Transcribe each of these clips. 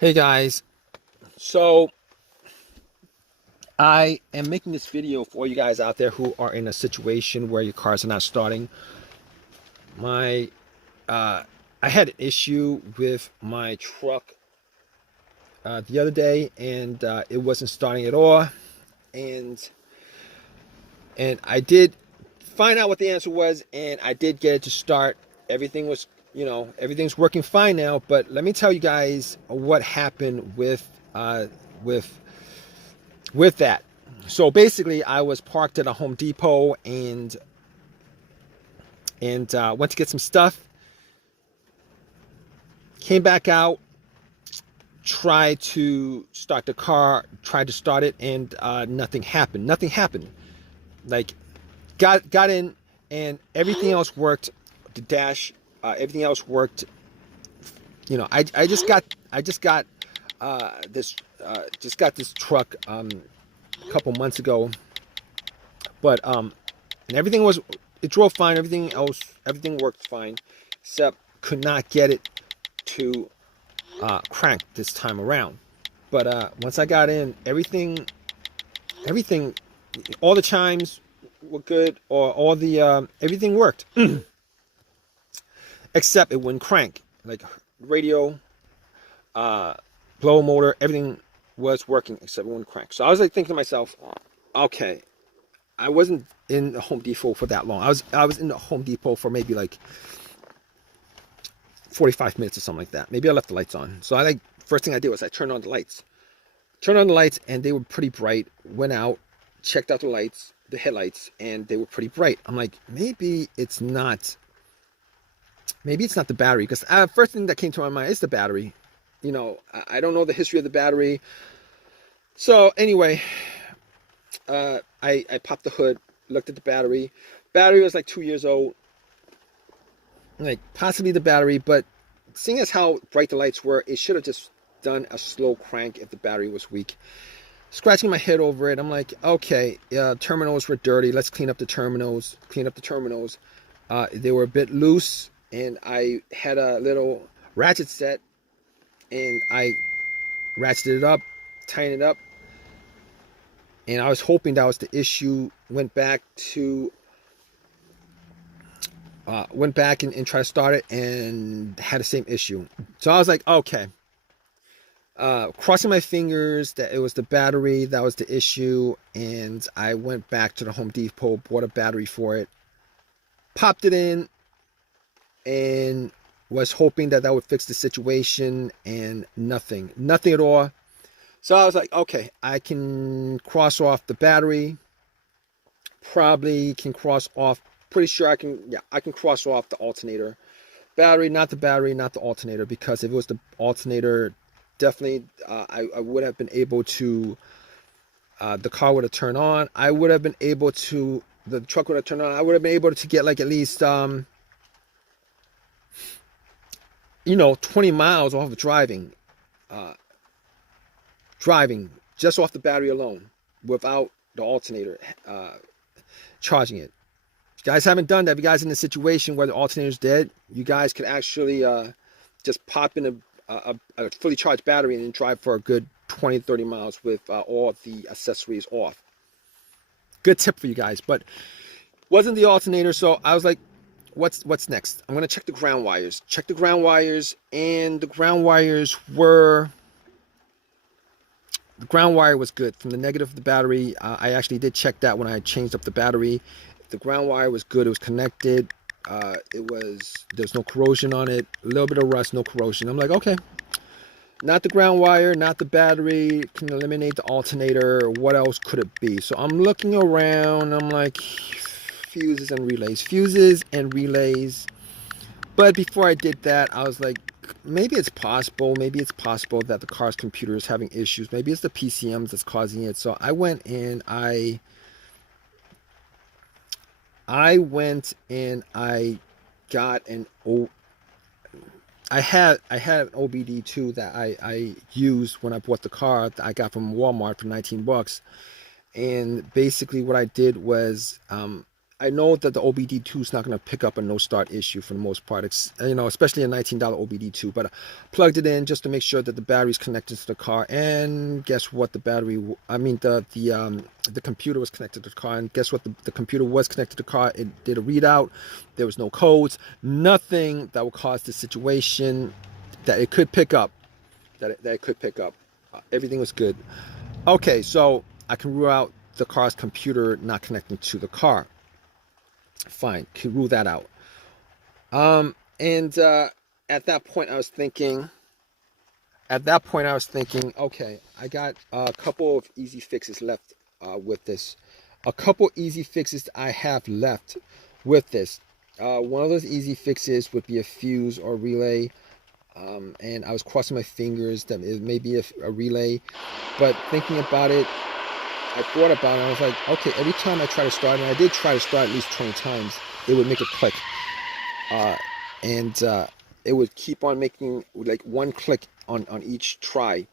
Hey guys, so I am making this video for you guys out there who are in a situation where your cars are not starting. My uh, I had an issue with my truck the other day, and it wasn't starting at all. And I did find out what the answer was, and I did get it to start. Everything was, everything's working fine now. But let me tell you guys what happened with with that. So basically, I was parked at a Home Depot and went to get some stuff. Came back out, tried to start the car, tried to start it, and nothing happened. Nothing happened. Like got in, and everything else worked. The dash, everything else worked. I just got this just got this truck a couple months ago, but and it drove fine. Everything worked fine, except could not get it to crank this time around. But once I got in, everything, all the chimes were good, or all the everything worked, except it wouldn't crank. Like radio, uh, blower motor, everything was working except it wouldn't crank. So I was like thinking to myself, okay, I wasn't in the Home Depot for that long. I was in the Home Depot for maybe like 45 minutes or something like that. Maybe I left the lights on. So first thing I did was I turned on the lights. Turned on the lights, and they were pretty bright. Went out, checked out the lights, the headlights, and they were pretty bright. I'm like, maybe it's not the battery, because first thing that came to my mind is the battery. I don't know the history of the battery. So anyway, I popped the hood, looked at the battery. Battery was like 2 years old. Like possibly the battery, but seeing as how bright the lights were, it should have just done a slow crank if the battery was weak. Scratching my head over it, I'm like, okay, terminals were dirty. Let's clean up the terminals. They were a bit loose, and I had a little ratchet set, and I ratcheted it up, tightened it up, and I was hoping that was the issue. Went back and tried to start it, and had the same issue. So I was like, okay. Crossing my fingers that it was the battery that was the issue, and I went back to the Home Depot, bought a battery for it, popped it in, and was hoping that would fix the situation, and nothing at all. So I was like, okay, I can cross off the battery, probably can cross off, pretty sure I can cross off the alternator. Battery, not the alternator, because if it was the alternator, definitely I would have been able to, the car would have turned on. The truck would have turned on. I would have been able to get like at least 20 miles off of driving just off the battery alone, without the alternator charging it. If you guys haven't done that, if you guys in a situation where the alternator is dead, you guys could actually just pop in a fully charged battery and then drive for a good 20 to 30 miles with all the accessories off. Good tip for you guys. But wasn't the alternator, so I was like, what's next? I'm going to check the ground wires. And the ground wire was good. From the negative of the battery, I actually did check that when I changed up the battery. The ground wire was good. It was connected. There's no corrosion on it. A little bit of rust, no corrosion. I'm like, okay, not the ground wire, not the battery. Can eliminate the alternator. What else could it be? So I'm looking around. I'm like, fuses and relays. But before I did that, I was like, maybe it's possible that the car's computer is having issues. Maybe it's the PCMs that's causing it. So I went and I got I had an OBD2 that I used when I bought the car that I got from Walmart for $19. And basically what I did was I know that the OBD2 is not going to pick up a no start issue for the most part. It's, you know, especially a $19 OBD2. But I plugged it in just to make sure that the battery's connected to the car. And guess what? The computer was connected to the car. And guess what? The computer was connected to the car. It did a readout. There was no codes. Nothing that would cause the situation that it could pick up. That it could pick up. Everything was good. Okay, so I can rule out the car's computer not connecting to the car. Fine, can rule that out. And at that point I was thinking, okay, I got a couple of easy fixes left with this. A couple easy fixes I have left with this. One of those easy fixes would be a fuse or relay. And I was crossing my fingers that it may be a relay, but thinking about it, I thought about it, and I was like, okay, every time I try to start, and I did try to start at least 20 times, it would make a click. And it would keep on making like one click on each try.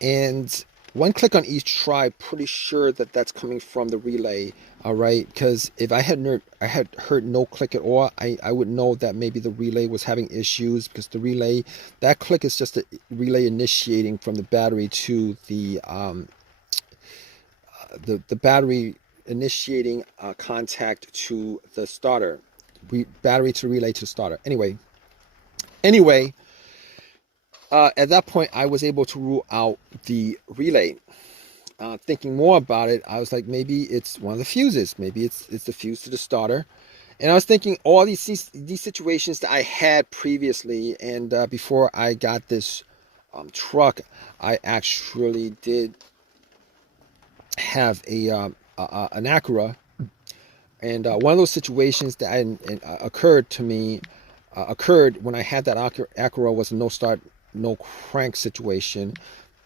And one click on each try, pretty sure that that's coming from the relay, all right? Because if I had heard no click at all, I would know that maybe the relay was having issues, because the relay, that click is just a relay initiating from the battery to the battery initiating contact to the starter, battery to relay to the starter. Anyway, at that point, I was able to rule out the relay. Thinking more about it, I was like, maybe it's one of the fuses. Maybe it's the fuse to the starter. And I was thinking all these situations that I had previously, and before I got this truck, I actually did have an Acura. And one of those situations that occurred when I had that Acura was a no start, no crank situation.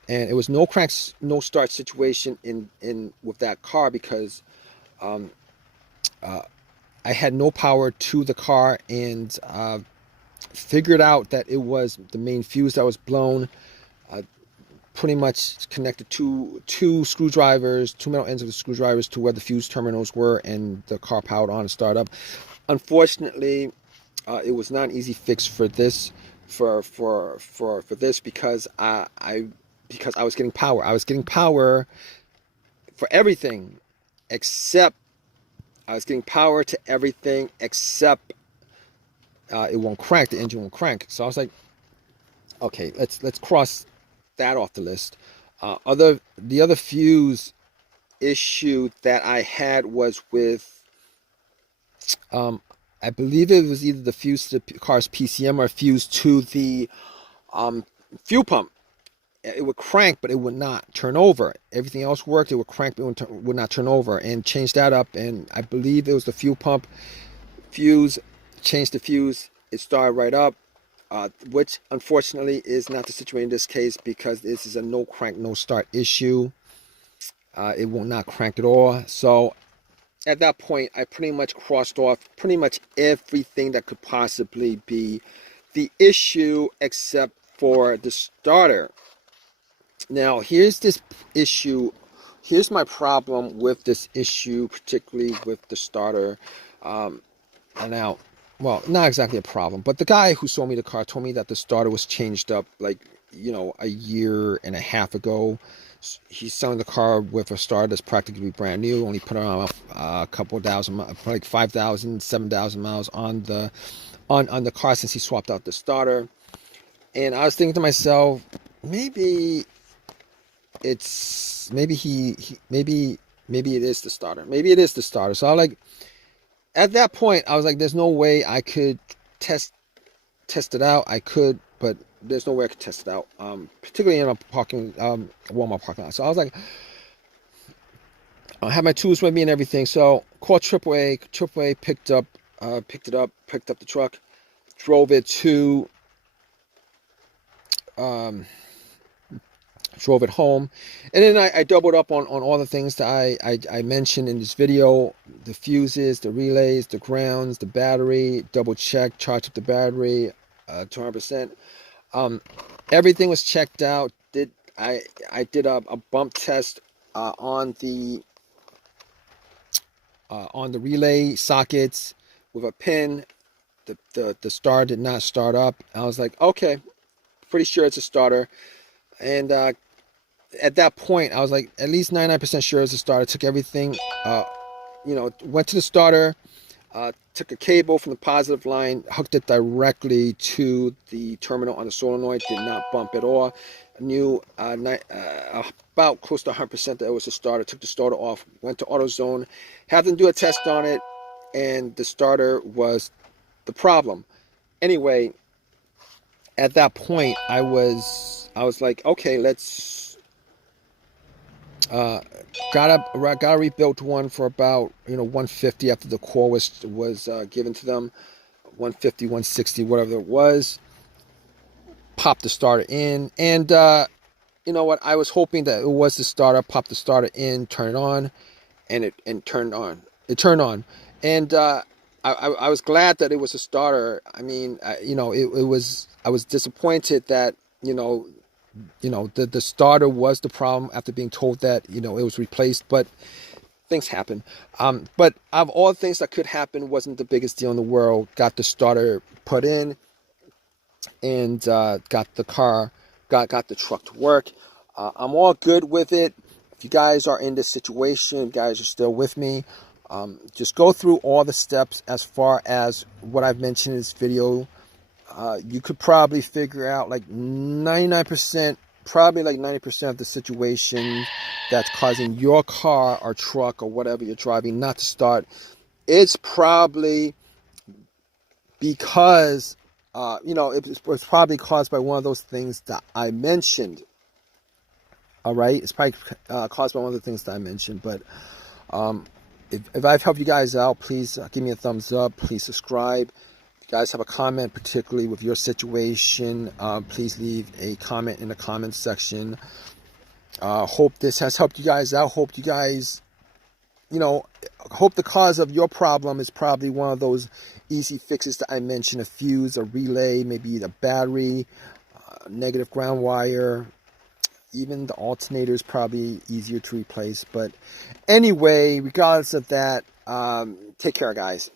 And it was no crank, no start situation in with that car, because I had no power to the car, and figured out that it was the main fuse that was blown. Pretty much connected two screwdrivers, two metal ends of the screwdrivers to where the fuse terminals were, and the car powered on and started up. Unfortunately, it was not an easy fix for this, because I was getting power. I was getting power for everything except it won't crank. The engine won't crank. So I was like, okay, let's cross that off the list. The other fuse issue that I had was with I believe it was either the fuse to the car's PCM or fuse to the fuel pump. It would crank, but it would not turn over. Everything else worked. It would crank, but it would not turn over. And changed that up, and I believe it was the fuel pump fuse. Changed the fuse. It started right up, which unfortunately is not the situation in this case, because this is a no crank, no start issue. It will not crank at all. So at that point, I pretty much crossed off pretty much everything that could possibly be the issue except for the starter. Now, here's this issue. Here's my problem with this issue, particularly with the starter. Now, well, not exactly a problem, but the guy who sold me the car told me that the starter was changed up, like, a year and a half ago. He's selling the car with a starter that's practically brand new. Only put on a couple thousand, like 5,000, 7,000 miles on the car since he swapped out the starter. And I was thinking to myself, maybe it is the starter. Maybe it is the starter. So I like, at that point, I was like, there's no way I could test it out. I could, but there's no way I could test it out, particularly in a Walmart parking lot. So I was like, I have my tools with me and everything. So called AAA. AAA picked up the truck, drove it home, and then I doubled up on all the things that I mentioned in this video: the fuses, the relays, the grounds, the battery. Double checked, charged up the battery 200%. Everything was checked out. I did a bump test on the on the relay sockets with a pin. The starter did not start up. I was like, okay, pretty sure it's a starter. And at that point, I was like, at least 99% sure it's a starter. Took everything, went to the starter, took a cable from the positive line, hooked it directly to the terminal on the solenoid, did not bump at all. I knew about close to 100% that it was a starter. Took the starter off, went to AutoZone, had them do a test on it, and the starter was the problem. Anyway, at that point, I was like, okay, let's got a rebuilt one for about 150 after the core was given to them, 150, 160, whatever it was. Popped the starter in, and you know what? I was hoping that it was the starter. Popped the starter in, turn it on, and it turned on. It turned on, and I was glad that it was a starter. I mean, it was. I was disappointed that the starter was the problem after being told that it was replaced, but things happen. But of all the things that could happen, wasn't the biggest deal in the world. Got the starter put in, and got the truck to work. I'm all good with it. If you guys are in this situation, you guys are still with me, just go through all the steps as far as what I've mentioned in this video. You could probably figure out like 99%, probably like 90% of the situation that's causing your car or truck or whatever you're driving not to start. It's probably because, it was probably caused by one of those things that I mentioned. All right, it's probably caused by one of the things that I mentioned. But if I've helped you guys out, please give me a thumbs up. Please subscribe. If you guys have a comment, particularly with your situation, please leave a comment in the comment section. Hope this has helped you guys out. Hope you guys, hope the cause of your problem is probably one of those easy fixes that I mentioned: a fuse, a relay, maybe the battery, negative ground wire. Even the alternator is probably easier to replace. But anyway, regardless of that, take care, guys.